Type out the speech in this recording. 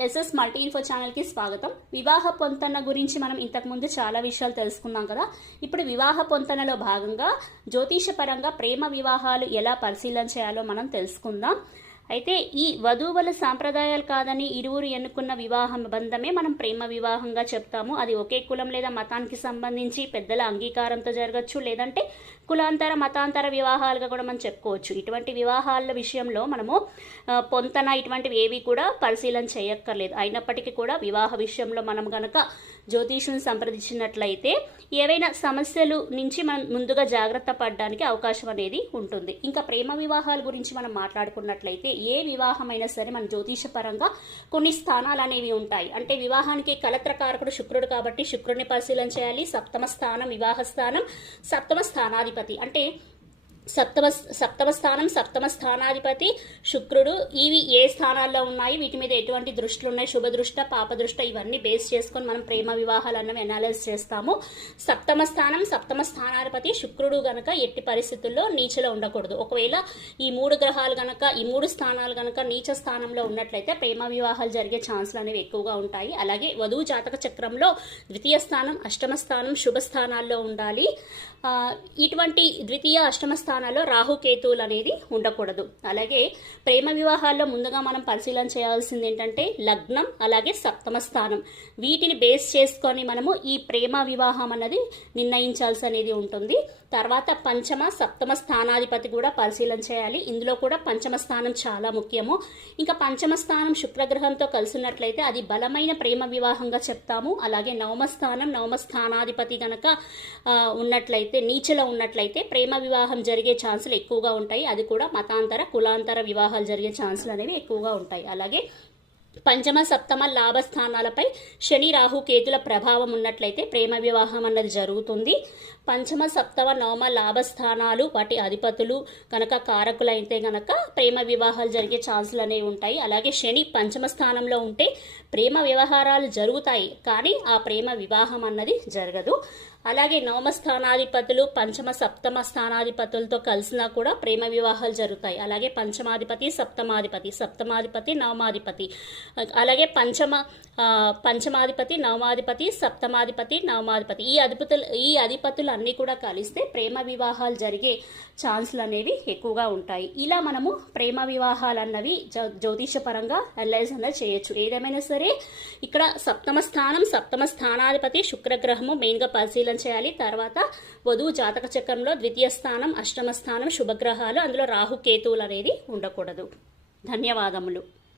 SS multi info ఛానల్కి స్వాగతం. వివాహ పొంతన గురించి మనం ఇంతకుముందు చాలా విషయాలు తెలుసుకున్నాం కదా. ఇప్పుడు వివాహ పొంతనలో భాగంగా జ్యోతిషపరంగా ప్రేమ వివాహాలు ఎలా పరిశీలన చేయాలో మనం తెలుసుకుందాం. అయితే ఈ వధూవల సాంప్రదాయాలు కాదని ఇరువురు ఎన్నుకున్న వివాహం బంధమే మనం ప్రేమ వివాహంగా చెప్తాము. అది ఒకే కులం లేదా మతానికి సంబంధించి పెద్దల అంగీకారంతో జరగచ్చు. లేదంటే కులాంతర మతాంతర వివాహాలుగా కూడా మనం చెప్పుకోవచ్చు. ఇటువంటి వివాహాల విషయంలో మనము పొంతన ఇటువంటివి ఏవి కూడా పరిశీలన చేయక్కర్లేదు. అయినప్పటికీ కూడా వివాహ విషయంలో మనం గనక జ్యోతిషుని సంప్రదించినట్లయితే ఏవైనా సమస్యలు నుంచి మనం ముందుగా జాగ్రత్త పడడానికి అవకాశం అనేది ఉంటుంది. ఇంకా ప్రేమ వివాహాల గురించి మనం మాట్లాడుకున్నట్లయితే ఏ వివాహమైనా సరే మన జ్యోతిష పరంగా కొన్ని స్థానాలు అనేవి ఉంటాయి. అంటే వివాహానికి కలత్రకారకుడు శుక్రుడు కాబట్టి శుక్రుడిని పరిశీలన చేయాలి. సప్తమ స్థానం వివాహ స్థానం సప్తమ స్థానాధిపతి. అంటే సప్తమ సప్తమ స్థానం సప్తమ స్థానాధిపతి శుక్రుడు. ఇవి ఏ స్థానాల్లో ఉన్నాయి? వీటి మీద ఎటువంటి దృష్టిలు ఉన్నాయి? శుభదృష్ట పాపదృష్ట ఇవన్నీ బేస్ చేసుకొని మనం ప్రేమ వివాహాలు అన్నవి అనాలిసిస్ చేస్తాము. సప్తమ స్థానం సప్తమ స్థానాధిపతి శుక్రుడు గనక ఎట్టి పరిస్థితుల్లో నీచలో ఉండకూడదు. ఒకవేళ ఈ మూడు గ్రహాలు గనక ఈ మూడు స్థానాలు గనక నీచ స్థానంలో ఉన్నట్లయితే ప్రేమ వివాహాలు జరిగే ఛాన్సులు అనేవి ఎక్కువగా ఉంటాయి. అలాగే వధువు జాతక చక్రంలో ద్వితీయ స్థానం అష్టమ స్థానం శుభ స్థానాల్లో ఉండాలి. ఇటువంటి ద్వితీయ అష్టమ స్థానం స్థానాల్లో రాహుకేతువులు అనేది ఉండకూడదు. అలాగే ప్రేమ వివాహాల్లో ముందుగా మనం పరిశీలన చేయాల్సింది ఏంటంటే లగ్నం అలాగే సప్తమ స్థానం. వీటిని బేస్ చేసుకొని మనము ఈ ప్రేమ వివాహం అన్నది నిర్ణయించాల్సి అనేది ఉంటుంది. తర్వాత పంచమ సప్తమ స్థానాధిపతి కూడా పరిశీలన చేయాలి. ఇందులో కూడా పంచమ స్థానం చాలా ముఖ్యము. ఇంకా పంచమ స్థానం శుక్రగ్రహంతో కలిసినట్లయితే అది బలమైన ప్రేమ వివాహంగా చెప్తాము. అలాగే నవమ స్థానం నవమ స్థానాధిపతి గనక ఉన్నట్లయితే నీచలో ఉన్నట్లయితే ప్రేమ వివాహం జరిగి ఛాన్సులు ఎక్కువగా ఉంటాయి. అది కూడా మతాంతర కులాంతర వివాహాలు జరిగే ఛాన్సులు అనేవి ఎక్కువగా ఉంటాయి. అలాగే పంచమ సప్తమ లాభస్థానాలపై శని రాహు కేతుల ప్రభావం ఉన్నట్లయితే ప్రేమ వివాహం అన్నది జరుగుతుంది. పంచమ సప్తమ నవమ లాభస్థానాలు వాటి అధిపతులు కనుక కారకులైతే గనక ప్రేమ వివాహాలు జరిగే ఛాన్సులు అనేవి ఉంటాయి. అలాగే శని పంచమ స్థానంలో ఉంటే ప్రేమ వ్యవహారాలు జరుగుతాయి. కానీ ఆ ప్రేమ వివాహం అన్నది జరగదు. అలాగే నవమ స్థానాధిపతులు పంచమ సప్తమ స్థానాధిపతులతో కలిసినా కూడా ప్రేమ వివాహాలు జరుగుతాయి. అలాగే పంచమాధిపతి సప్తమాధిపతి సప్తమాధిపతి నవమాధిపతి అలాగే పంచమ పంచమాధిపతి నవమాధిపతి సప్తమాధిపతి నవమాధిపతి. ఈ అధిపతులు ఈ అధిపతులు అన్నీ కూడా కలిస్తే ప్రేమ వివాహాలు జరిగే ఛాన్సులు అనేవి ఎక్కువగా ఉంటాయి. ఇలా మనము ప్రేమ వివాహాలు అన్నవి జ్యోతిషపరంగా అనలైజ్ అన్నది చేయొచ్చు. ఏదేమైనా సరే ఇక్కడ సప్తమ స్థానం సప్తమ స్థానాధిపతి శుక్రగ్రహము మెయిన్గా పరిశీలన చేయాలి. తర్వాత వధువు జాతక చక్రంలో ద్వితీయ స్థానం అష్టమ స్థానం శుభగ్రహాలు అందులో రాహు కేతువులు అనేది ఉండకూడదు. ధన్యవాదములు.